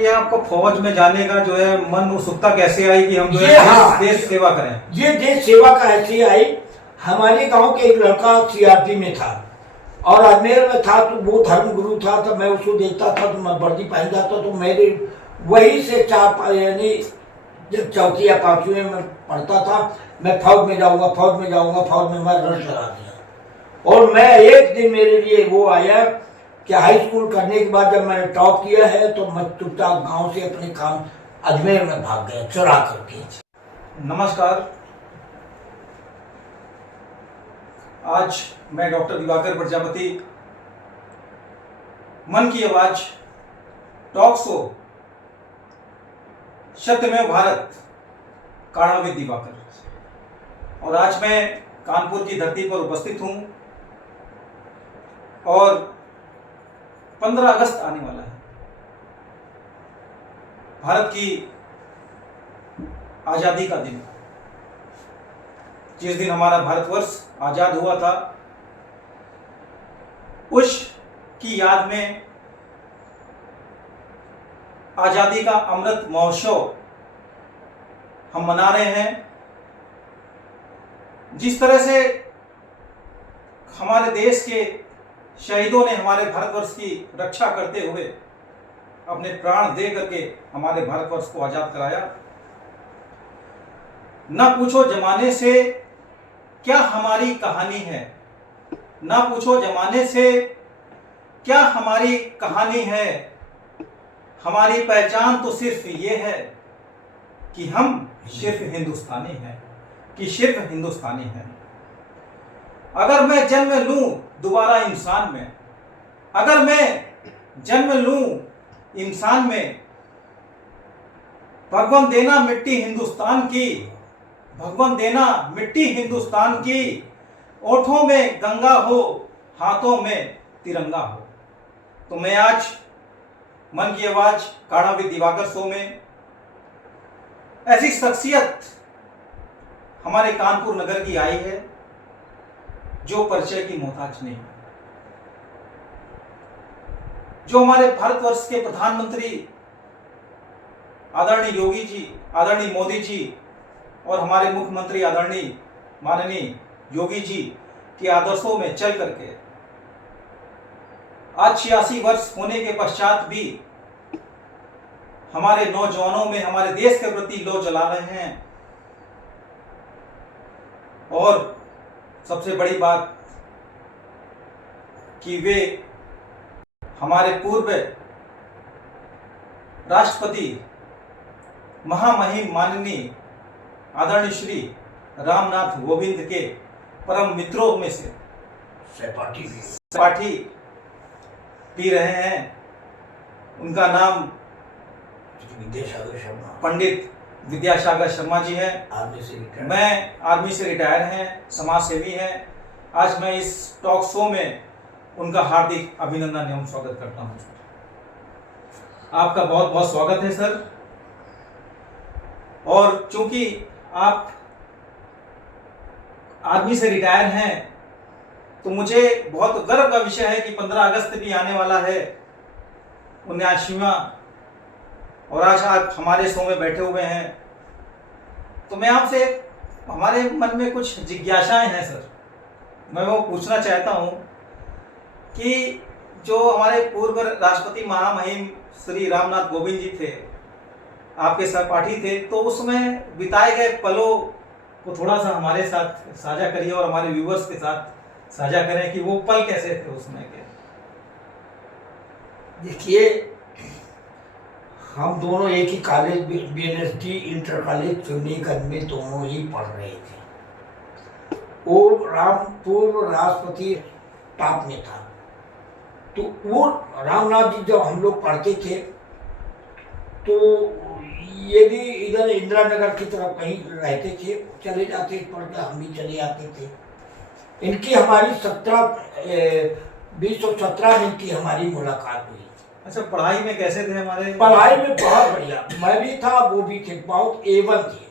ये आपको फौज में जाने का जो है मन उत्सुकता कैसे आई कि हम जो ये है हाँ, देश सेवा करें? ये देश सेवा का ऐसी आई, हमारे गांव के एक लड़का सीआरपी में था और अजमेर में था, तो वो धर्म गुरु था, तो मैं उसको देखता था तो मैं वर्दी पहन जाता, तो मेरे वही से यानी जब चौथी या पांचवी में पढ़ता था, मैं फौज में जाऊंगा, फौज में जाऊंगा, फौज में मैं रण चला दिया। और मैं एक दिन मेरे लिए वो आया कि हाई स्कूल करने के बाद जब मैंने टॉप किया है तो मैं चुपचाप गांव से अपने काम अजमेर में भाग गया चुरा करके। नमस्कार, आज मैं डॉक्टर दिवाकर प्रजापति मन की आवाज टॉक शो सत्यमेव भारत काढ़ा विद दिवाकर, और आज मैं कानपुर की धरती पर उपस्थित हूं और 15 अगस्त आने वाला है। भारत की आजादी का दिन, जिस दिन हमारा भारतवर्ष आजाद हुआ था, उस की याद में आजादी का अमृत महोत्सव हम मना रहे हैं। जिस तरह से हमारे देश के शहीदों ने हमारे भारतवर्ष की रक्षा करते हुए अपने प्राण दे करके हमारे भारतवर्ष को आजाद कराया, ना पूछो जमाने से क्या हमारी कहानी है, ना पूछो जमाने से क्या हमारी कहानी है। हमारी पहचान तो सिर्फ ये है कि हम सिर्फ हिंदुस्तानी हैं, कि सिर्फ हिंदुस्तानी हैं। अगर मैं जन्म लूं दोबारा इंसान में, अगर मैं जन्म लूं इंसान में, भगवान देना मिट्टी हिंदुस्तान की, भगवान देना मिट्टी हिंदुस्तान की, ओठों में गंगा हो, हाथों में तिरंगा हो। तो मैं आज मन की आवाज काढ़ा विद दिवाकर शो में ऐसी शख्सियत हमारे कानपुर नगर की आई है जो परिचय की मोहताज नहीं, जो हमारे भारतवर्ष के प्रधानमंत्री आदरणीय योगी जी, आदरणीय मोदी जी और हमारे मुख्यमंत्री आदरणीय माननीय योगी जी के आदर्शों में चल करके आज 86 वर्ष होने के पश्चात भी हमारे नौजवानों में हमारे देश के प्रति लौ जला रहे हैं। और सबसे बड़ी बात कि वे हमारे पूर्व राष्ट्रपति महामहिम माननीय आदरणीय श्री रामनाथ कोविंद के परम मित्रों में से सहपाठी पी रहे हैं। उनका नाम पंडित विद्यासागर शर्मा जी है। मैं आर्मी से रिटायर हैं, समाज सेवी हैं। आज मैं इस टॉक शो में उनका हार्दिक अभिनंदन एवं स्वागत करता हूं। आपका बहुत बहुत स्वागत है सर। और चूंकि आप आर्मी से रिटायर हैं तो मुझे बहुत गर्व का विषय है कि 15 अगस्त भी आने वाला है, 79वां, और आज आप हमारे शो में बैठे हुए हैं। तो मैं आपसे, हमारे मन में कुछ जिज्ञासाएं हैं सर, मैं वो पूछना चाहता हूं कि जो हमारे पूर्व राष्ट्रपति महामहिम श्री रामनाथ कोविंद जी थे, आपके सहपाठी थे, तो उसमें बिताए गए पलों को थोड़ा सा हमारे साथ साझा करिए और हमारे व्यूवर्स के साथ साझा करें कि वो पल कैसे थे उसमें के। देखिए, हम दोनों एक ही college BNSD inter college Chunniganj में दोनों ही पढ़ रहे थे। वो पूर्व राष्ट्रपति टॉप में था, तो वो रामनाथ जी जब हम लोग पढ़ते थे तो ये भी इधर इंदिरा नगर की तरफ कहीं रहते थे, चले जाते पढ़ के हम भी चले आते थे। इनकी हमारी 2017 में इनकी हमारी मुलाकात हुई। अच्छा, पढ़ाई में कैसे थे हमारे? पढ़ाई में बहुत बढ़िया, मैं भी था, वो भी थे, बहुत A1 थे।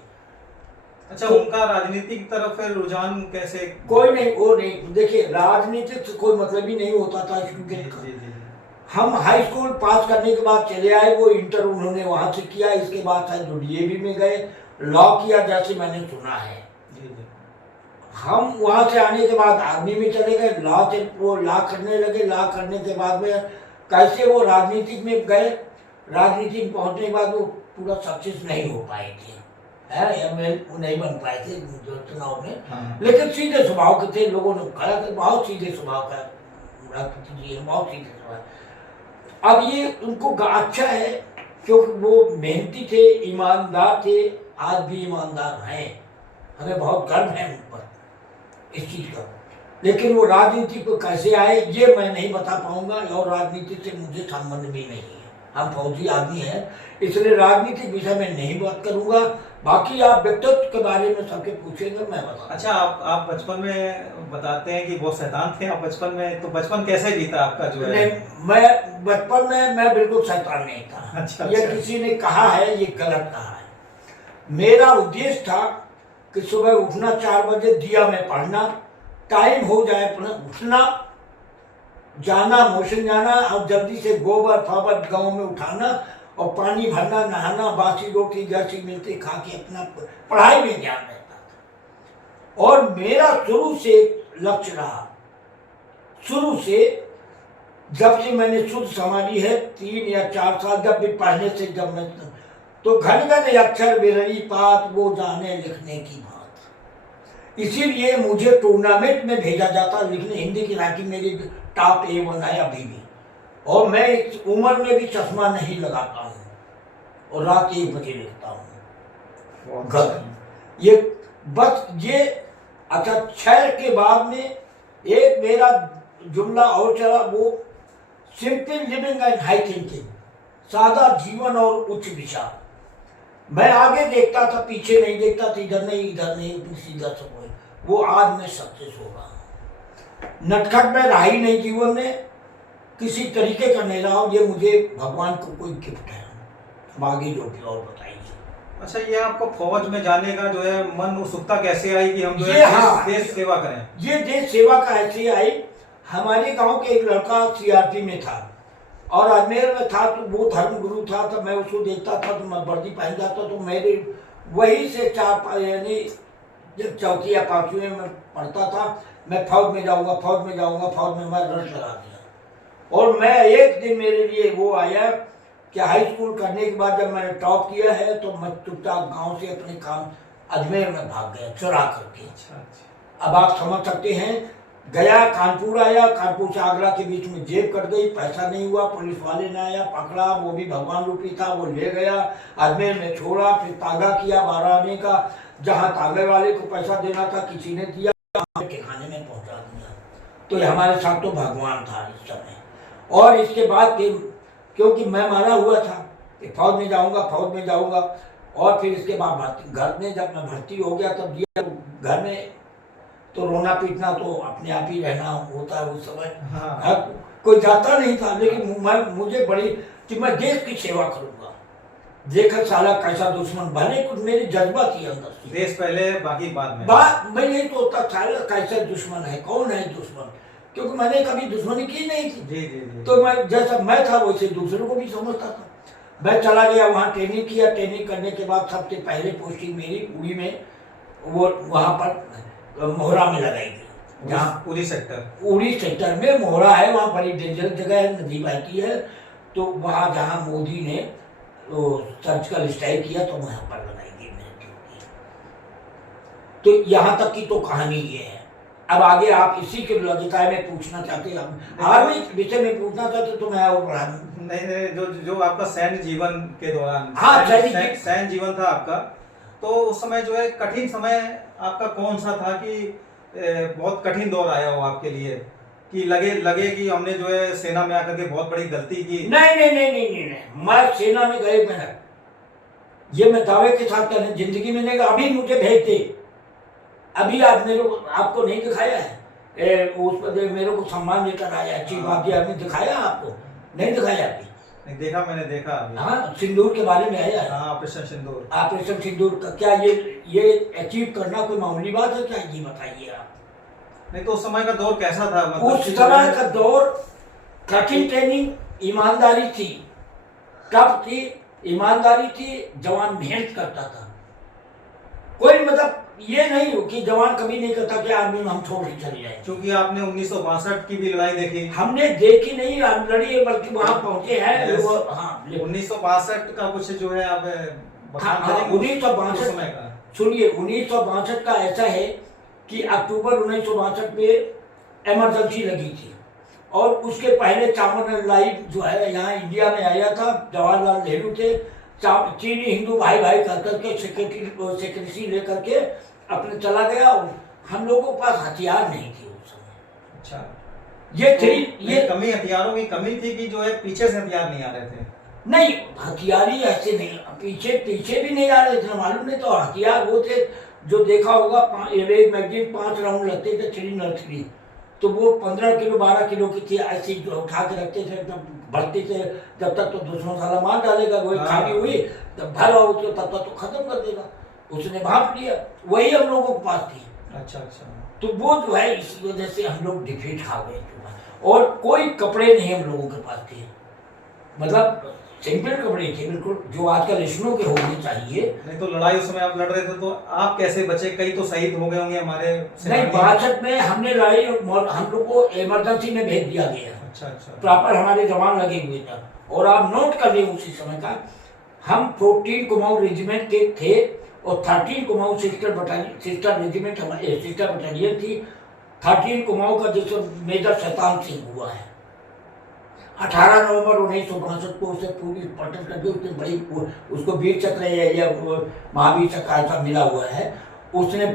अच्छा, उनका राजनीतिक तरफ रुझान कैसे? कोई नहीं, वो नहीं, देखिए राजनीति से कोई मतलब ही नहीं होता था, क्योंकि हम हाई स्कूल पास करने के बाद चले आए, वो इंटर उन्होंने वहाँ से किया, इसके बाद शायद जो डीएवी में गए, लॉ किया जैसे मैंने सुना है। जी जी। हम वहाँ से आने के बाद आर्मी में चले गए, लॉ से वो लॉ करने लगे, लॉ करने के बाद में कैसे वो राजनीति में गए, राजनीति में पहुँचने के बाद वो पूरा सक्सेस नहीं हो पाए थे, एमएल नहीं बन पाए थे जो चुनाव में। हाँ। लेकिन सीधे स्वभाव के थे, लोगों ने कहा कि बहुत सीधे स्वभाव का राष्ट्रपति जी है, बहुत सीधे स्वभाव। अब ये उनको अच्छा है क्योंकि वो मेहनती थे, ईमानदार थे, आज भी ईमानदार हैं, हमें बहुत गर्व है उन पर इस चीज़ का। लेकिन वो राजनीति को कैसे आए ये मैं नहीं बता पाऊंगा, और राजनीति से मुझे संबंध भी नहीं है, हम फौजी आदमी हैं, इसलिए राजनीतिक विषय में नहीं बात करूंगा। बाकी आप व्यक्तित्व के बारे में सबके पूछेंगे, मैं बता। अच्छा, आप बचपन में बताते हैं कि बहुत शैतान थे आप बचपन में, तो बचपन कैसे बीता आपका जो है? मैं बचपन में मैं बिल्कुल शैतान नहीं था। अच्छा, ये अच्छा। किसी ने कहा है, ये गलत कहा है। मेरा उद्देश्य था कि सुबह उठना 4 बजे, दिया में पढ़ना, टाइम हो जाए अपना उठना, जाना मोशन जाना, और जल्दी से गोबर फाबर गाँव में उठाना और पानी भरना, नहाना, बासी रोटी जैसी मिलती खा के अपना पढ़ाई में ध्यान रहता था। और मेरा शुरू से लक्ष्य रहा, शुरू से जब से मैंने शुद्ध संभाली है 3 या 4 साल, जब भी पढ़ने से जब मैं तो घन घन अक्षर बिरड़ी पात वो जाने लिखने की बात, इसीलिए मुझे टूर्नामेंट में भेजा जाता लिखने। हिंदी की राइटिंग मेरी टॉप A1 है अभी भी, और मैं इस उम्र में भी चश्मा नहीं लगाता हूँ और रात 1 बजे लिखता हूँ घर। ये बस ये अच्छा 6 के बाद में एक मेरा जुमला और चला, वो simple living and high thinking, सादा जीवन और उच्च विचार। मैं आगे देखता था, पीछे नहीं देखता था, इधर नहीं इधर नहीं, सीधा सब वो आज मैं सक्सेस हो रहा हूँ। नटखट में रहा ही नहीं जीवन में, किसी तरीके का नहीं रहा, ये मुझे भगवान को कोई गिफ्ट है। आगे जो भी और बताइए। अच्छा, ये आपको फौज में जाने का जो है मन उत्सुकता कैसे आई कि हम जो ये है देश सेवा करें? ये देश सेवा का ऐसे आई, हमारे गांव के एक लड़का सीआरपी में था और अजमेर में था, तो वो धर्म गुरु था, तो मैं उसको देखता था तो मैं वर्दी पहन जाता, तो मेरे वही से 4 यानी जब 4वीं या 5वीं में पढ़ता था, मैं फौज में जाऊंगा, फौज में जाऊंगा, फौज में मैं रट लगा दिया। और मैं एक दिन मेरे लिए वो आया कि हाई स्कूल करने के बाद जब मैंने टॉप किया है तो मैं चुपचाप गांव से अपने काम अजमेर में भाग गया चुरा करके। अब आप समझ सकते हैं, गया कानपुर आया, कानपुर से आगरा के बीच में जेब कट गई, पैसा नहीं हुआ, पुलिस वाले ने आया पकड़ा, वो भी भगवान रूपी था, वो ले गया अजमेर में छोड़ा, फिर तागा किया 12 आने का, जहाँ तागे वाले को पैसा देना था किसी ने दिया, ठिकाने में पहुंचा दिया। तो ये हमारे साथ तो भगवान था इस समय। और इसके बाद क्योंकि मैं मारा हुआ था कि फौज में जाऊंगा, फौज में जाऊंगा, और फिर इसके बाद भर्ती घर में जब मैं भर्ती हो गया तब दिया घर में, तो रोना पीटना तो अपने आप ही रहना होता है उस समय। हाँ। कोई जाता नहीं था, लेकिन मुझे बड़ी कि मैं देश की सेवा करूंगा, देखा साला कैसा दुश्मन बने, कुछ मेरी जज्बा थी अंदर से, देश पहले बाकी बाद में। मैं यही तो होता साला कैसा दुश्मन है, कौन है दुश्मन, क्योंकि मैंने कभी दुश्मनी की नहीं थी। जी जी जी। तो मैं जैसा मैं था वैसे दूसरों को भी समझता था। मैं चला गया वहाँ, ट्रेनिंग किया, ट्रेनिंग करने के बाद सबसे पहले पोस्टिंग मेरी उड़ी में, वो वहाँ पर मोहरा में लगाई गई, जहाँ उड़ी सेक्टर, उड़ी सेक्टर में मोहरा है, वहाँ बड़ी डेंजर जगह है, नदी बहती है, तो वहाँ जहाँ मोदी ने सर्जिकल स्ट्राइक किया तो वहाँ पर लगाई गई मेरी ड्यूटी। तो यहाँ तक की तो कहानी ये है। अब आगे आप इसी के लगिताए में पूछना चाहते हैं, आर्मी विषय में पूछना चाहते तो मैं और बढ़ा दूं। नहीं, जो आपका सैन्य जीवन के दौरान, हाँ, सैन्य जीवन था आपका, तो उस समय जो है कठिन समय आपका कौन सा था कि बहुत कठिन दौर आया हो आपके लिए, कि लगे कि हमने जो है सेना में आकर के बहुत बड़ी गलती की? नहीं, मैं सेना में गए बिना, ये मैं दावे के साथ कहने जिंदगी में नहीं, अभी मुझे भेज दे, अभी आज मेरे को आपको नहीं दिखाया है, उस पर मेरे को सम्मान लेकर आया, अच्छी बात है, अभी दिखाया आपको नहीं दिखाया अभी? नहीं देखा, मैंने देखा अभी। हाँ, सिंदूर के बारे में आया है। हाँ, ऑपरेशन सिंदूर। ऑपरेशन सिंदूर का क्या ये अचीव करना कोई मामूली बात है क्या, ये बताइए आप। नहीं तो उस समय का दौर कैसा था? उस समय का दौर कठिन ट्रेनिंग, ईमानदारी थी, टफ थी, ईमानदारी थी, जवान मेहनत करता था। कोई मतलब ये नहीं हो कि जवान कभी नहीं करता कि आर्मी में हम छोड़ के चले जाए। क्योंकि आपने 1962 की भी लड़ाई देखी। हमने देखी नहीं, हम लड़ी, बल्कि वहां पहुंचे हैं। Yes. हाँ 1962 का कुछ जो है आप बखान करेंगे? 1962 समय का सुनिए, 1962 का ऐसा है कि अक्टूबर 1962 में इमरजेंसी लगी थी, और उसके पहले चावल लाइव जो है यहाँ इंडिया में आया था। जवाहरलाल नेहरू थे, चीनी हिंदू भाई भाई कर करके सेक्रेटरी लेकर के अपने चला गया। हम लोगों के पास हथियार नहीं थे उस समय। अच्छा, ये थी तो ये कमी, हथियारों की कमी थी कि जो है पीछे से हथियार नहीं आ रहे थे? नहीं, हथियार ही ऐसे नहीं, पीछे भी नहीं आ रहे थे, मालूम नहीं। तो हथियार वो थे जो देखा होगा, एक मैगजीन 5 राउंड लगते थे, 303, तो वो 15 किलो 12 किलो की थी, ऐसी जो उठा के रखते थे। जब भरती थे जब तक तो दुश्मन साला मार डालेगा, वो खाली हुई तब भरा हो तो तब तक तो खत्म कर देगा। उसने भाप लिया, वही हम लोगों के पास थी। अच्छा अच्छा। तो वो जो है इस वजह से हम लोग डिफीट खा गए। और कोई कपड़े नहीं हम लोगों के पास थे, मतलब सिंपल कपड़े थे बिल्कुल, जो आजकल स्नो के होने चाहिए। नहीं तो लड़ाई उस समय आप लड़ रहे थे तो आप कैसे बचे? कई तो शहीद हो गए होंगे हमारे नहीं, 62 में हमने लड़ाई, हम लोग को इमरजेंसी में भेज दिया गया। अच्छा अच्छा। प्रॉपर हमारे जवान लगे हुए थे। और आप नोट कर लिए उसी समय का, हम 14 कुमाऊं रेजिमेंट के थे, और 13 कुमाऊं सिस्टर रेजिमेंट हमारे सिस्टर बटालियन थी। 13 कुमाऊं का जिसमें मेजर शैतान सिंह हुआ है। 18 नवंबर 1962 को उसे पूरी पलटन करके उसने बड़ी उसको वीर चक्र या महावीर चक्र ऐसा मिला हुआ है। उसने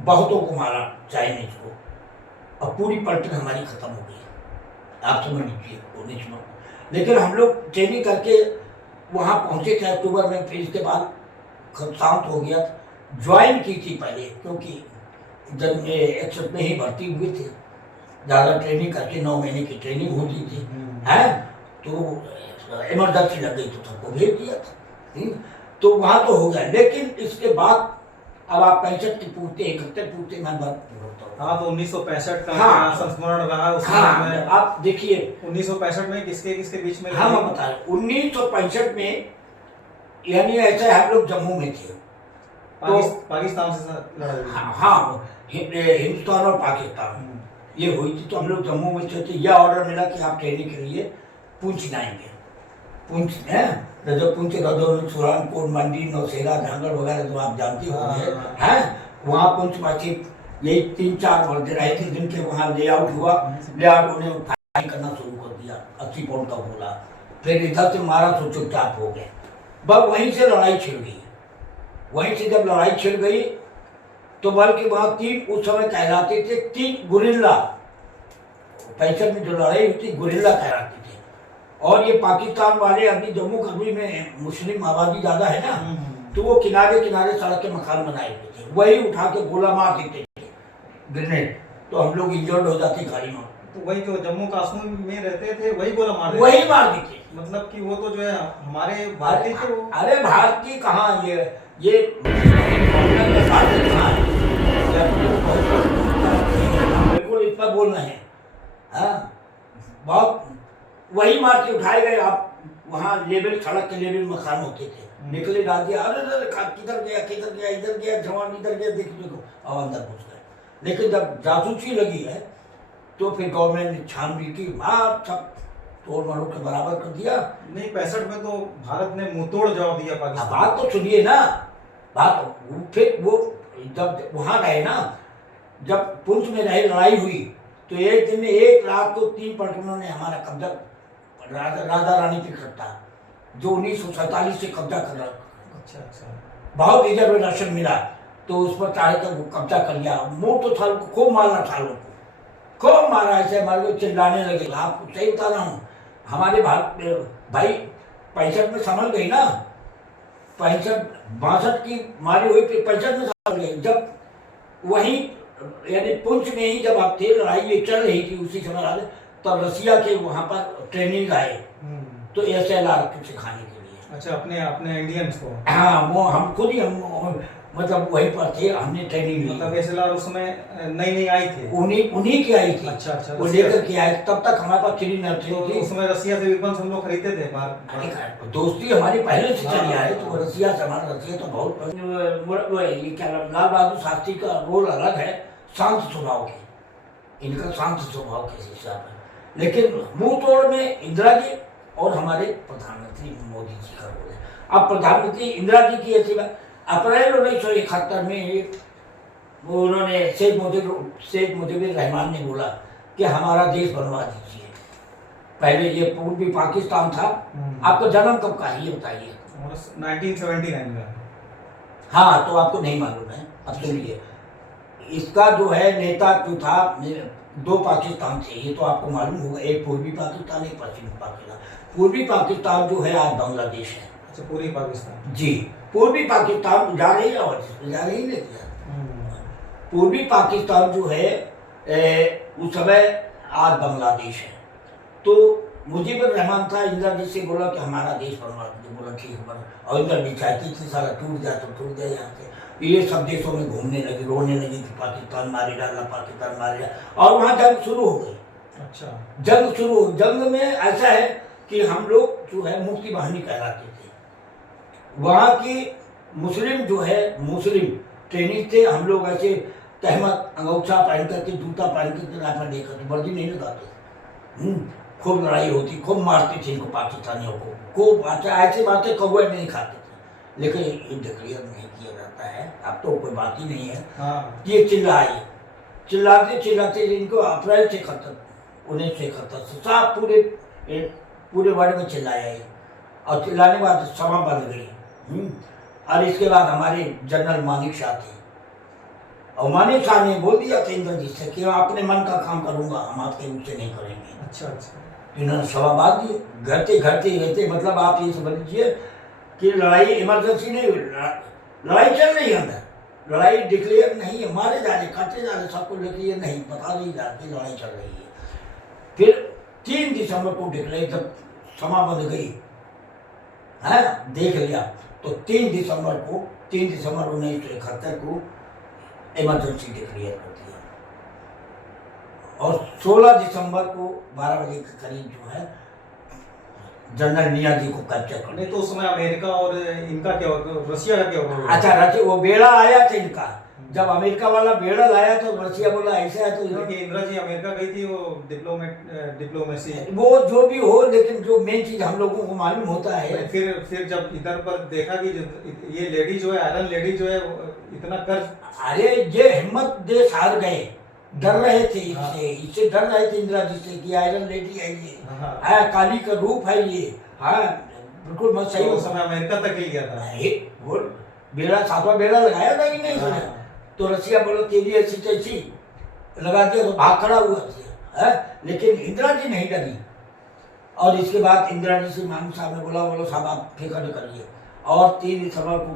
बहुतों को मारा चाइनीज को, और पूरी पलटन हमारी खत्म हो गई। आप समझ लीजिए 19 में। लेकिन हम लोग ट्रेनिंग करके वहाँ पहुँचे थे अक्टूबर में, फिर इसके बाद शांत हो गया। ज्वाइन की थी पहले, क्योंकि जब एक्सेप्ट में ही भर्ती हुए थे, ज़्यादा ट्रेनिंग करके 9 महीने की ट्रेनिंग होती थी है, तो इमरजेंसी लग गई तो सबको भेज दिया था। तो वहाँ तो हो गया। लेकिन इसके बाद अब आप 65 की पूछते, 71 पूछते, मैं बात बोलता हूँ। हाँ, तो 1965 का हाँ, संस्मरण रहा उस हाँ, में। आप देखिए 1965 में किसके किसके बीच में? हाँ मैं बता रहा हूँ, 1965 में यानी ऐसा हम लोग जम्मू में थे, तो पाकिस्तान से लड़ाई हुई। हाँ हिंदुस्तान और पाकिस्तान ये हुई थी। तो हम लोग जम्मू में थे, तो यह ऑर्डर मिला कि आप ट्रेनिंग के लिए पुंछ जाएंगे। पुंछ है, जब पुंछ रजौरी, सुल्तानपुर, मंडी, नौशेरा, झांगड़ वगैरह जो आप जानते होंगे हैं, वहाँ पुंछ बाकी यही 3-4 वर्दी रहे थे, जिनके वहाँ लेआउट हुआ। लेआउट उन्हें फायरिंग करना शुरू कर दिया, 80 पाउंड का गोला। फिर इधर से मारा तो चुपचाप हो गए। बस वहीं से लड़ाई छिड़ गई। वहीं से जब लड़ाई छिड़ गई तो बल्कि वहाँ 3 उस समय कहलाते थे, 3 गुरिल्ला। 65 में जो लड़ाई हुई थी गुरिल्ला कहलाती थी। और ये पाकिस्तान वाले, अभी जम्मू कश्मीर में मुस्लिम आबादी ज़्यादा है ना, तो वो किनारे किनारे सड़क के मकान बनाए हुए थे, वही उठा के गोला मार देते थे, ग्रेनेड। तो हम लोग इंजर्ड हो जाते गाड़ी में। तो वही तो जम्मू कश्मीर में रहते थे, वही गोला मार देते? वही मार देते। मतलब कि वो तो जो है हमारे भारतीय थे वो। अरे भारतीय कहाँ, ये बिल्कुल इतना बोलना है। हाँ, बहुत वही मार के उठाए गए। आप वहाँ लेवल, सड़क के लेवल मकान होते थे, निकले डाल दिया, अरे किधर गया इधर गया, जवान इधर गया, देखो अब अंदर घुस गए। लेकिन जब जासूसी लगी है तो फिर गवर्नमेंट ने छानबीन की, मार सब तोड़ मरोड़ के बराबर कर दिया। नहीं, 65 में तो भारत ने मुंहतोड़ जवाब दिया पाकिस्तान। बात तो सुनिए ना, बात फिर वो जब वहाँ रहे ना, जब पुंछ में रहे, लड़ाई हुई, तो एक दिन में एक रात को 3 पलटनों ने हमारा कब्जा, राधा रानी पे करता, जो 1947 से कब्जा कर रहा। अच्छा अच्छा। बहुत रिजर्वेशन मिला, तो उस पर चाहे तो वो कब्जा कर लिया। मुँह तो था, खूब मारना था लोग को, खूब मारा, ऐसे हमारे को चिल्लाने लगे। आपको सही बता रहा हूँ, हमारे भाई 65 में संभल गई ना, 62 की मारी हुई, फिर 65 में संभल गई। जब वहीं यानी पुंछ में ही जब आप थे, लड़ाई ये चल रही थी उसी समय, तब रसिया के वहाँ पर ट्रेनिंग आए, तो SLR सिखाने के लिए। अच्छा, अपने इंडियंस को? हाँ, वो हम खुद ही हम मतलब वहीं पर थे, हमने ट्रेनिंग ली। मतलब एसएलआर उसमें नई नई आई थी। उन्हीं की आई थी। अच्छा अच्छा, वो रसिया लेकर से। के आए, तब तक हमारे पास 3 नर्सरी तो थी। उसमें रसिया से वेपन्स हम लोग खरीदते थे दोस्ती हमारी पहले से चली हाँ। आए, तो रसिया से, हमारा रसिया तो बहुत ये क्या नाम, लाल बहादुर शास्त्री का रोल अलग है, शांत स्वभाव के, इनका शांत स्वभाव के हिसाब है। लेकिन मुंह तोड़ में इंदिरा जी और हमारे प्रधानमंत्री मोदी जी का रोल है। अब प्रधानमंत्री इंदिरा जी की ऐसी बात, अप्रैल 1971 में वो उन्होंने शेख मुजीबुर रहमान ने बोला कि हमारा देश बनवा दीजिए। पहले ये पूर्वी पाकिस्तान था। आपका जन्म कब का है ये बताइए। 1979 का। हाँ, तो आपको नहीं मालूम है, अब सुनिए। इसका जो है नेता जो था, 2 पाकिस्तान थे, ये तो आपको मालूम होगा, एक पूर्वी पाकिस्तान, एक पश्चिमी पाकिस्तान। पूर्वी पाकिस्तान जो है आज बांग्लादेश है। अच्छा, पूर्वी पाकिस्तान। जी, पूर्वी पाकिस्तान जा रही है और जा रही है। पूर्वी पाकिस्तान जो है उस समय आज बांग्लादेश है। तो मुजीबुर रहमान था, इंदिरा जी से बोला कि हमारा देश बनवा दीजिए। बोला ठीक है बना। और इंदिरा जी चाहती थी सारा टूट जाए तो टूट जाए यहाँ से। ये सब देशों में घूमने लगी, रोने लगी कि पाकिस्तान मारे डाला, पाकिस्तान मारे डाला। और वहाँ जंग शुरू हो गई। अच्छा। जंग में ऐसा है कि हम लोग जो है मुक्ति वाहिनी कहलाते थे। वहाँ की मुस्लिम जो है, मुस्लिम ट्रेनिंग थे हम लोग, ऐसे तहमत अंगूठा पहन करके, जूता पहन करके, राइफल लेकर, वर्दी नहीं लगाते। खूब लड़ाई होती, खूब मारते थे इनको, पाकिस्तानियों को खूब। अच्छा, ऐसी बातें कौवे नहीं खाते थे, लेकिन ये डिक्लेयर नहीं किया जाता है। अब तो कोई बात ही नहीं है। हाँ। ये चिल्लाते चिल्लाते इनको अप्रैल से 1971 से साफ पूरे वर्ल्ड में चिल्लाया ये। और चिल्लाने के बाद सभा बन गई। और इसके बाद हमारे जनरल मानिक शाह थे, और मानिक शाह ने बोल दिया था इंदिरा जी से कि मैं अपने मन का काम करूंगा, हम आपके रूप से नहीं करेंगे। अच्छा अच्छा। इन्होंने सभा बांध दी। घरते मतलब आप ये समझ लीजिए कि लड़ाई इमरजेंसी नहीं हुई, लड़ाई चल रही है अंदर, लड़ाई डिक्लेयर नहीं है, मारे जा रहे, काटे जा रहे सबको, लेकिन ये नहीं बता नहीं जाती लड़ाई चल रही है। फिर 3 दिसंबर को डिक्लेयर, जब सभा बंध गई है, देख लिया, तो 3 दिसंबर 1971 को इमरजेंसी डिक्लेयर कर दिया। और 16 दिसंबर को 12 बजे के करीब जो है जनरल नियाजी को कैप्चर कर। नहीं तो उस समय अमेरिका और इनका क्या होगा, रसिया का क्या होगा? अच्छा, रसिया वो बेड़ा आया था इनका, जब अमेरिका वाला बेड़ा लाया तो रसिया बोला ऐसा है, तो इंदिरा जी अमेरिका गई थी, वो डिप्लोमेसी, वो जो भी हो, लेकिन जो मेन चीज हम लोगों को मालूम होता है। फिर जब इधर पर देखा कि ये लेडी जो है, आयरन लेडी जो है, इतना कर, अरे ये हिम्मत देश हार गए, डर रहे थे इससे डर रहे थे इंदिरा जी से कि आयरन लेडी है ये, काली का रूप है ये। हाँ, बिल्कुल मत सही। उस समय अमेरिका तक ही गया था। वो बेड़ा, 7वां बेड़ा लगाया था कि नहीं उसने? तो रसिया बोलो तेरी ऐसी तैसी लगा दिया, तो भाग खड़ा हुआ है। लेकिन इंदिरा जी नहीं डरी। और इसके बाद इंदिरा जी से मानू साहब ने बोलो साहब आप फिक्र न करिए। और 3 दिसंबर को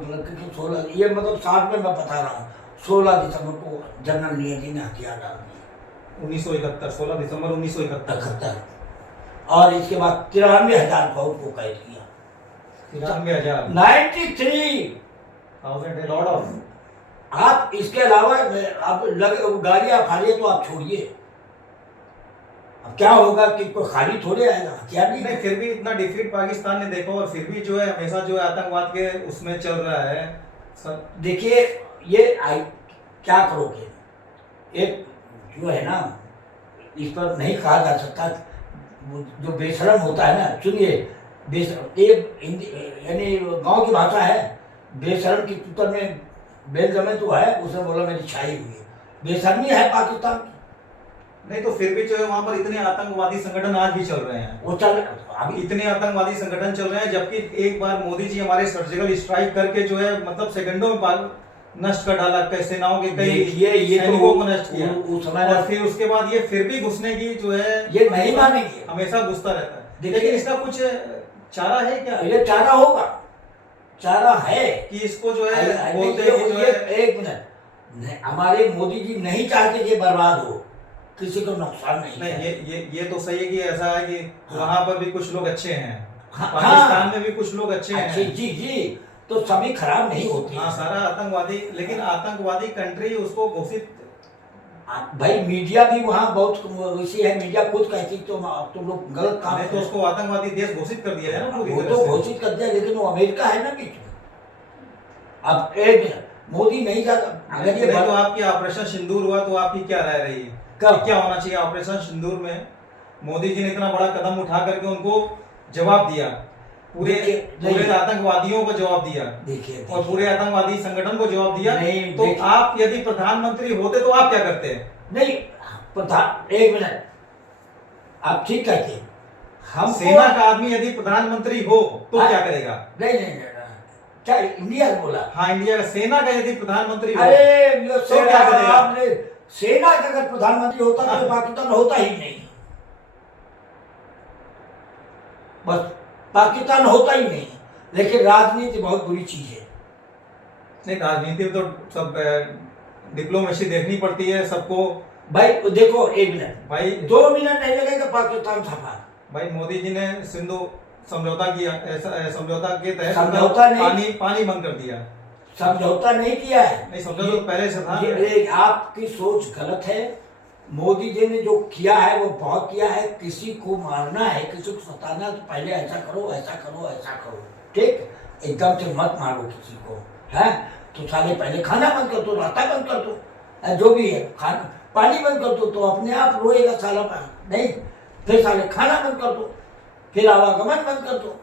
16, ये मतलब 60 में मैं बता रहा हूँ, 16 दिसंबर को जनरल नियाजी ने हथियार डाल दिए। 1971, 16 दिसंबर 1971। और इसके बाद 93,000 फौज को कैद किया। 93,000, 93,000 लॉट ऑफ। आप इसके अलावा आप गाड़ियां फाड़िए तो आप छोड़िए, अब क्या होगा कि कोई खाली थोड़े आएगा, हथियार नहीं, फिर भी इतना डिफीट पाकिस्तान ने देखो, और फिर भी जो है हमेशा जो है आतंकवाद के उसमें चल रहा है सब। देखिए ये क्या करोगे, एक जो है ना, इस पर नहीं कहा जा सकता, जो बेशरम होता है ना, सुनिए, यानी गांव की भाषा है, बेशरम की पुत्र में बेल जमे तो है, उसने बोला मेरी छाई हुई है, बेशर्मी है पाकिस्तान की। नहीं तो फिर भी जो है वहां पर इतने आतंकवादी संगठन आज भी चल रहे हैं, वो चल अभी इतने आतंकवादी संगठन चल रहे हैं, जबकि एक बार मोदी जी हमारे सर्जिकल स्ट्राइक करके जो है मतलब सेकंडों में नष्ट कर डाला, कई सेनाओं के कई सैनिकों को नष्ट किया उस समय। और फिर उसके बाद ये फिर भी घुसने की जो है, ये नहीं मानेंगे, हमेशा घुसता रहता है। लेकिन इसका कुछ चारा है क्या? ये चारा होगा, चारा है कि इसको जो है बोलते हैं कि जो है, एक मिनट, हमारे मोदी जी नहीं चाहते कि बर्बाद हो, किसी को नुकसान नहीं। ये तो सही है कि ऐसा है कि हाँ, वहां पर भी कुछ लोग अच्छे हैं, हाँ, पाकिस्तान में भी कुछ लोग अच्छे हैं। जी जी, तो सभी खराब नहीं होते। हाँ, सारा आतंकवादी, लेकिन आतंकवादी कंट्री उसको घोषित, भाई मीडिया भी वहाँ बहुत वैसी है, मीडिया खुद कहती तुम लोग गलत काम नहीं तो उसको आतंकवादी देश घोषित कर दिया है ना पूरी वो तरह तो से। घोषित कर दिया, लेकिन वो अमेरिका है ना बीच में। अब एक मिनट, मोदी नहीं जाता अगर ये नहीं तो आपकी ऑपरेशन सिंदूर हुआ तो आपकी क्या राय रही है? कब? क्या होना चाहिए ऑपरेशन सिंदूर में? मोदी जी ने इतना बड़ा कदम उठा करके उनको जवाब दिया, पूरे पूरे आतंकवादियों को जवाब दिया, देखिए और पूरे आतंकवादी संगठन को जवाब दिया। नहीं, तो आप यदि प्रधानमंत्री होते तो आप क्या करते? नहीं प्रधान, एक मिनट, आप ठीक कहते हैं, हम सेना का आदमी यदि प्रधानमंत्री हो तो क्या करेगा? नहीं, क्या इंडिया ने बोला? हाँ, इंडिया का सेना का यदि प्रधानमंत्री हो अरे तो क्या करेगा? आपने सेना का अगर प्रधानमंत्री होता तो पाकिस्तान होता ही नहीं, बस पाकिस्तान होता ही नहीं। लेकिन राजनीति बहुत बुरी चीज है। नहीं, राजनीति में तो सब डिप्लोमेसी देखनी पड़ती है सबको। भाई देखो, एक मिनट भाई 2 मिनट नहीं लगेगा पाकिस्तान सफा। भाई मोदी जी ने सिंधु समझौता किया, समझौता के तहत समझौता नहीं, पानी बंद कर दिया। समझौता नहीं किया है, नहीं, समझौता तो पहले से था। ये आपकी सोच गलत है। मोदी जी ने जो किया है वो बहुत किया है। किसी को मारना है, किसी को सताना, तो पहले ऐसा करो, ऐसा करो, ऐसा करो, ठीक? एकदम से मत मारो किसी को, है? तो साले पहले खाना बंद कर दो, रास्ता बंद कर दो, जो भी है, खाना पानी बंद कर दो, तो अपने आप रोएगा साला नहीं। फिर साले खाना बंद कर दो, फिर आवागमन बंद कर दो,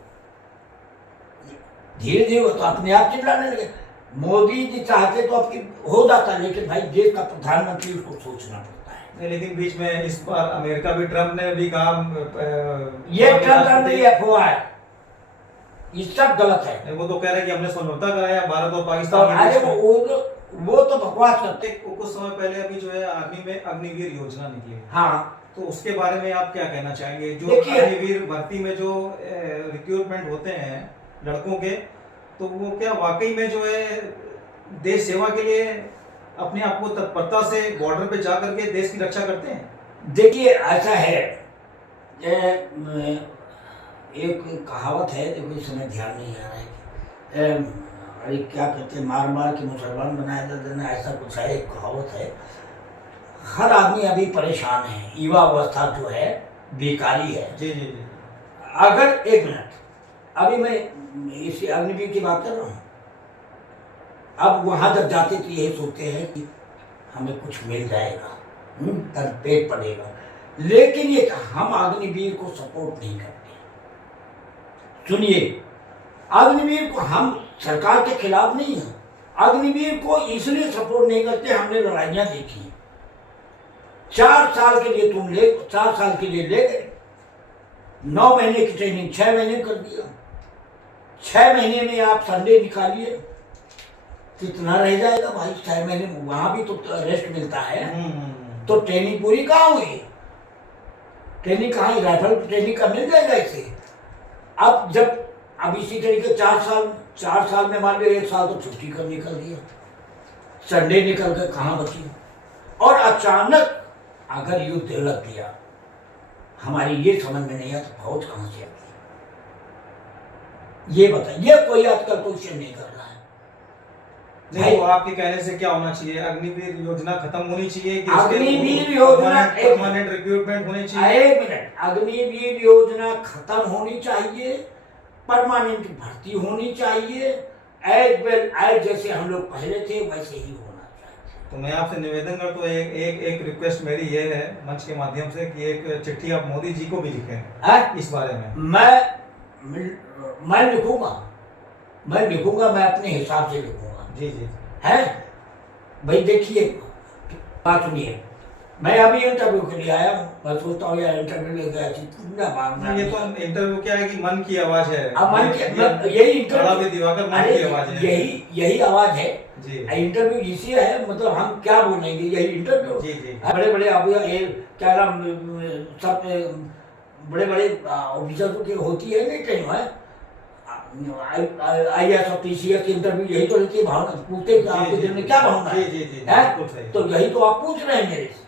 धीरे धीरे वो तो अपने आप चिल्लाने लगे। मोदी जी चाहते तो आपकी हो जाता, लेकिन भाई देश का प्रधानमंत्री उसको सोचना पड़ता है। नहीं, लेकिन बीच में इस बार अमेरिका भी, ट्रम्प ने भी कहा ये ट्रम्प नहीं अफवाह है, ये सब गलत है। वो तो कह रहे हैं कि हमने समझौता कराया भारत और पाकिस्तान अरे वो तो बकवास करते। कुछ समय पहले अभी जो है आर्मी में अग्निवीर योजना निकली, हाँ, तो उसके बारे में आप क्या कहना चाहेंगे? जो देखिए, अग्निवीर भर्ती में जो रिक्रूटमेंट होते हैं लड़कों के, तो वो क्या वाकई में जो है देश सेवा के लिए अपने आप को तत्परता से बॉर्डर पे जा करके देश की रक्षा करते हैं? देखिए ऐसा है, एक कहावत है, देखो इस समय ध्यान नहीं आ रहा है, अरे क्या कहते हैं, मार मार के मुसलमान बनाया था देना, ऐसा कुछ है, एक कहावत है। हर आदमी अभी परेशान है, युवा अवस्था जो है बेकारी है। जी जी जी। अगर एक मिनट, अभी मैं इसी अग्निवीर की बात कर रहा हूँ। अब वहां जब जाते तो यही सोचते हैं कि हमें कुछ मिल जाएगा, तब पेट पड़ेगा, लेकिन ये हम अग्निवीर को सपोर्ट नहीं करते। सुनिए, अग्निवीर को हम सरकार के खिलाफ नहीं है, अग्निवीर को इसलिए सपोर्ट नहीं करते, हमने लड़ाइयां देखी। 4 साल के लिए 4 साल के लिए ले गए, 9 महीने की ट्रेनिंग 6 महीने कर दिया। 6 महीने में आप संडे निकालिए, कितना रह जाएगा भाई? 6 महीने में वहां भी तो रेस्ट मिलता है। तो ट्रेनिंग पूरी कहाँ हुई? ट्रेनिंग कहाँ? राइफल ट्रेनिंग का मिल जाएगा इसे। अब इसी तरीके 4 साल में मान लो 1 साल तो छुट्टी कर निकल दिया, संडे निकल कर कहाँ बची? और अचानक अगर युद्ध लग गया, हमारी ये समझ में नहीं आता फौज कहाँ से आती? ये बताइए, कोई आजकल क्वेश्चन नहीं कर रहा है। नहीं, वो आपके कहने से क्या होना चाहिए? अग्निवीर योजना खत्म होनी चाहिए कि अग्निवीर योजना परमानेंट रिक्रूटमेंट होनी चाहिए? 1 मिनट, अग्निवीर योजना खत्म होनी चाहिए, परमानेंट भर्ती होनी चाहिए, एज वेल एज जैसे हम लोग पहले थे वैसे ही होना चाहिए। तो मैं आपसे निवेदन करता हूँ, एक रिक्वेस्ट मेरी ये है मंच के माध्यम से कि एक चिट्ठी आप मोदी जी को भी लिखें इस बारे में। मैं लिखूंगा, मैं अपने हिसाब से लिखूंगा। जी जी है भाई। देखिए, बात सुनिए, मैं अभी इंटरव्यू के लिए आया हूँ, मैं सोचता हूँ यार इंटरव्यू ले गया, ये तो इंटरव्यू क्या है कि मन की आवाज है। अब मन की, यही इंटरव्यू, दिवाकर मन की आवाज है, यही आवाज है जी। इंटरव्यू इसी है, मतलब हम क्या बोलेंगे, यही इंटरव्यू। जी जी। बड़े अब क्या नाम, सब बड़े ऑफिसर की होती है नहीं ट्रेन है, IAS और PCS की इंटरव्यू यही तो रहती है, भावना पूछते हैं आपके दिल में क्या भावना है, तो यही तो आप पूछ रहे हैं मेरे से।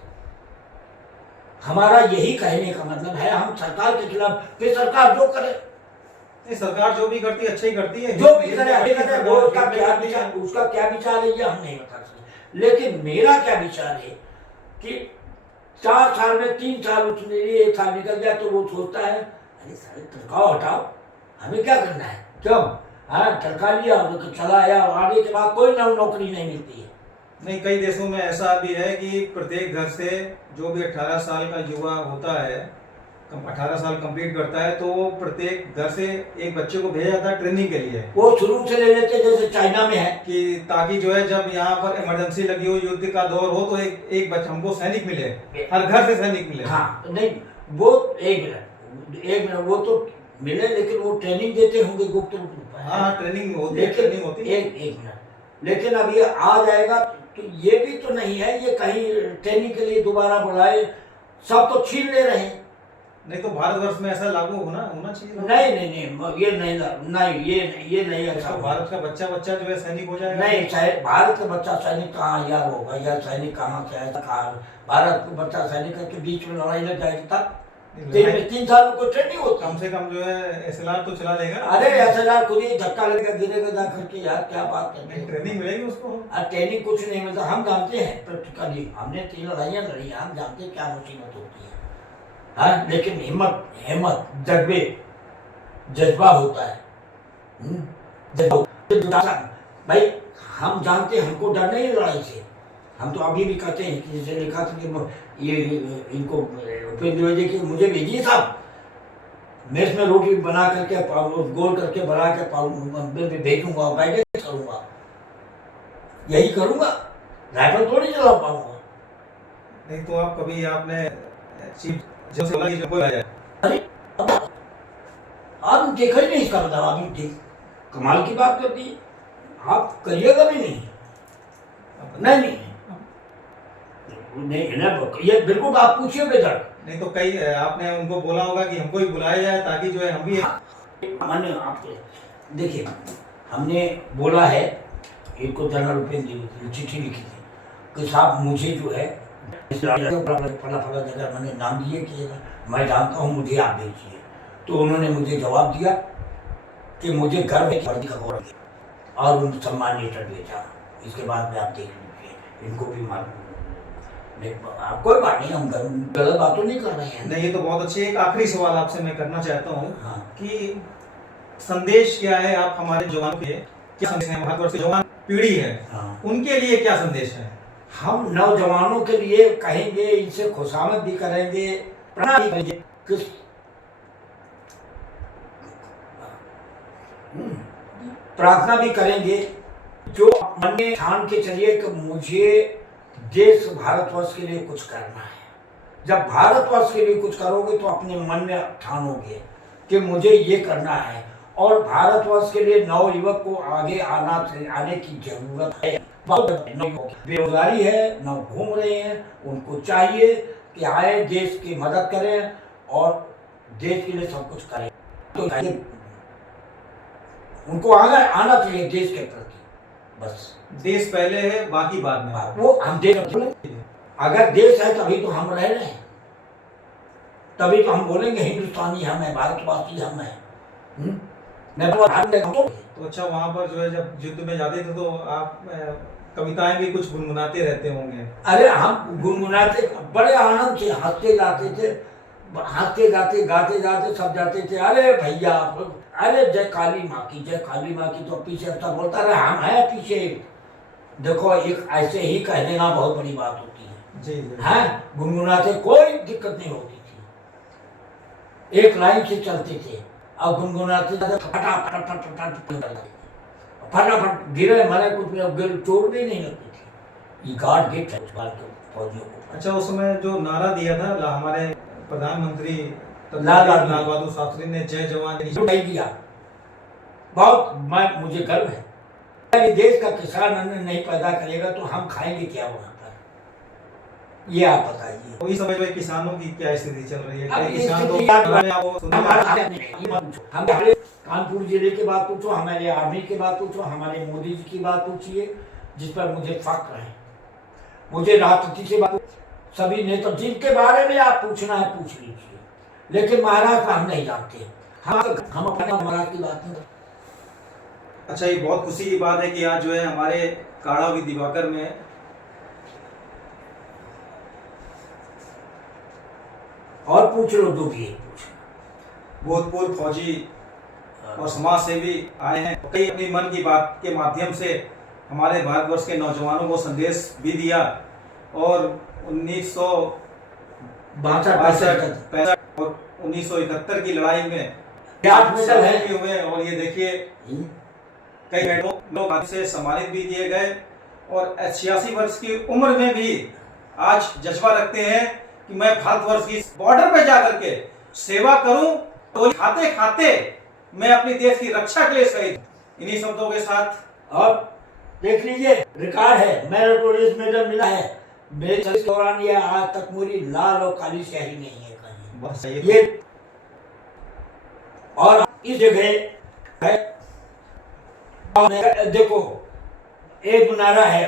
हमारा यही कहने का मतलब है, हम सरकार के खिलाफ, फिर सरकार जो करे, नहीं, सरकार जो भी करती है अच्छा ही करती है। जो भी करे हित करे, में वो उसका हित में क्या करती है। विचार, उसका क्या विचार है ये हम नहीं बता सकते। लेकिन मेरा क्या विचार है कि 4 साल में 3 साल उसने 1 साल निकल गया तो वो सोचता है अरे सारे तनख्वाह हटाओ, हमें क्या करना है, क्यों, हाँ तनख्वाह लिया तो चला आया, आगे के बाद कोई नौकरी नहीं मिलती है। नहीं, कई देशों में ऐसा भी है कि प्रत्येक घर से जो भी 18 साल का युवा होता है, 18 साल कंप्लीट करता है, तो वो प्रत्येक घर से एक बच्चे को भेजा जाता है ट्रेनिंग के लिए, वो शुरू से ले लेते जैसे चाइना में है कि ताकि जो है जब यहाँ पर इमरजेंसी लगी हो, युद्ध का दौर हो, तो एक बच्चा हमको सैनिक मिले, हर घर से सैनिक मिले। हाँ नहीं, वो एक मिनट वो तो मिले, लेकिन वो ट्रेनिंग देते होंगे गुप्त रूप में। हाँ, ट्रेनिंग होती है, लेकिन ट्रेनिंग होती है। एक मिनट, लेकिन अब ये आ जाएगा तो ये भी तो नहीं है, ये कहीं ट्रेनिंग के लिए दोबारा बुलाए, सब तो छीन ले रहे हैं। नहीं तो भारतवर्ष में ऐसा लागू होना चाहिए। नहीं ये नहीं ये नहीं अच्छा तो भारत का बच्चा जो है सैनिक हो जाएगा। नहीं, भारत का बच्चा सैनिक कहाँ यार होगा, यार सैनिक कहाँ से आया, कहाँ भारत का बच्चा सैनिक है, तो बीच में लड़ाई लग जाएगी तब 3 साल में कोई ट्रेनिंग होता कम से कम जो है एसएलआर तो चला लेगा ना। अरे एसएलआर खुद ही धक्का लगेगा, गिरेगा जा करके, यार क्या बात करते हैं। ट्रेनिंग मिलेगी उसको। ट्रेनिंग कुछ नहीं मिलता, हम जानते हैं प्रैक्टिकली, हमने 3 लड़ाइयाँ लड़ी, हम जानते हैं क्या मुसीबत होती है। हाँ, लेकिन हिम्मत जज्बा होता है, भाई हम जानते हैं, हमको डर नहीं लड़ाई से। हम तो अभी भी कहते हैं कि जैसे लिखा था कि ये इनको उपेंद्र द्विवेदी की मुझे भेजिए साहब, मेस में रोटी बना करके गोल करके बना के भेजूंगा, बैठे करूंगा, यही करूंगा, राइफल थोड़ी चला पाऊंगा। नहीं तो आप कभी आपने चीफ जब से बोला कि कोई आ जाए। अरे आप देखा ही नहीं इसका मतलब, अभी देख कमाल की बात करती है, आप करिएगा भी नहीं। नहीं ये बिल्कुल आप पूछिए बेटा। नहीं तो कई आपने उनको बोला होगा कि हमको ही बुलाया जाए ताकि जो है हम भी हमने आपके देखिए, हमने बोला है, इनको जनरल उपेंद्र चिट्ठी लिखी थी कि साहब मुझे जो है फला जगह मैंने नाम दिए कि मैं जानता हूँ, मुझे आप भेजिए। तो उन्होंने मुझे जवाब दिया कि मुझे गर्व है वर्दी का गौरव और उन सम्मान लेटर भेजा। इसके बाद में आप देख लीजिए, इनको भी मालूम, कोई बात नहीं, हम गलत बातों नहीं कर रहे हैं। नहीं, ये तो बहुत अच्छी। एक आखिरी सवाल आपसे मैं करना चाहता हूँ। हाँ। कि संदेश क्या है आप हमारे जवानों के, क्या संदेश है, भारतवर्ष की जवान पीढ़ी है, हाँ। उनके लिए क्या संदेश है? हम नौजवानों के लिए कहेंगे, इनसे खुशामद भी करेंगे, प्रार्थना भी करेंगे, जो मन में ठान के चलिए कि मुझे देश भारतवर्ष के लिए कुछ करना है। जब भारतवर्ष के लिए कुछ करोगे तो अपने मन में ठानोगे कि मुझे ये करना है, और भारतवर्ष के लिए नवयुवक को आगे आने की जरूरत है। बेरोजगारी है, न घूम रहे हैं, उनको चाहिए कि आए, देश की मदद करें और देश के लिए सब कुछ करें। तो उनको आना चाहिए देश के प्रति, बस। देश पहले है, बाकी बाद में। वो हम देश, अगर देश है तभी तो हम रह रहे हैं, तभी तो हम बोलेंगे हिंदुस्तानी हम है, भारतवासी हम है। तो अच्छा, वहाँ पर जो है जब युद्ध में जाते थे तो आप कविताएं भी कुछ गुनगुनाते रहते होंगे? अरे हम गुनगुनाते, बड़े आनंद से हंसते जाते थे, हंसते गाते जाते सब जाते थे। अरे भैया, अरे जय काली माँ की, जय काली माँ की। तो पीछे ऐसा बोलता रहे, हम है पीछे। देखो, एक ऐसे ही कह देना बहुत बड़ी बात होती है। जी। हैं, गुनगुनाते, कोई दिक्कत नहीं होती थी, एक लाइन से चलते थे और गुनगुनाते फटाफट गिरे, मरे, कुछ चोट भी नहीं लगती थी। ये गार्ड गेट है फौजियों को। अच्छा, उस समय जो नारा दिया था हमारे प्रधानमंत्री लाल बहादुर शास्त्री ने, जय जवान दिया, बहुत मुझे गर्व है। देश का किसान अन्न नहीं पैदा करेगा तो हम खाएंगे क्या वहाँ पर, ये आप बताइए। तो इस समय जो किसानों की क्या स्थिति चल रही है? हमारे कानपुर जिले की बात पूछो, हमारे आर्मी की बात पूछो, हमारे मोदी जी की बात पूछिए, जिस पर मुझे फख्र है। मुझे राष्ट्रपति से बात, सभी नेता जिनके बारे में आप पूछना है पूछ लीजिए, लेकिन महाराष्ट्र हम नहीं जानते। हम अपने महाराज की बात नहीं। अच्छा, ये बहुत खुशी की बात है कि आज जो है हमारे काढ़ा भी दिवाकर में और पूछ लो जो भी है। भूतपूर्व फौजी और समाज सेवी आए हैं। कई अपनी मन की बात के माध्यम से हमारे भारतवर्ष के नौजवानों को संदेश भी दिया और 1962 और 1971 की लड़ाई में है भी हुए। और ये देखिए कई लोग से सम्मानित भी किए गए और 86 वर्ष की उम्र में भी आज जज्बा रखते हैं कि मैं भारतवर्ष की बॉर्डर पे जाकर के सेवा करूं, तो खाते खाते मैं अपने देश की रक्षा के लिए शहीद। इन्हीं शब्दों के साथ और देख लीजिए रिकॉर्ड है, मेरिटोरियस मेडल मिला है मेरे सर्विस के दौरान। ये आज तक मेरी लाल और काली स्याही नहीं है कहीं। बस ये और इस जगह है देखो एक नारा है,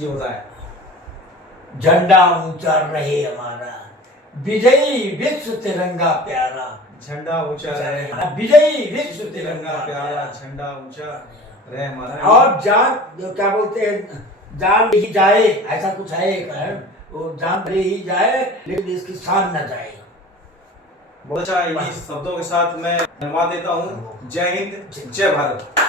ये होता है, झंडा ऊंचा रहे हमारा, विजयी विश्व तिरंगा प्यारा। झंडा ऊंचा रहे, विजयी विश्व तिरंगा तिरंगा प्यारा, झंडा ऊंचा रहे हमारा। और जान क्या बोलते हैं, जान ही जाए, ऐसा कुछ है एक है, वो जान ले ही जाए लेकिन इसकी शान न जाए। बहुत अच्छा, इन्हीं शब्दों के साथ मैं धन्यवाद देता हूँ। जय हिंद, जय भारत।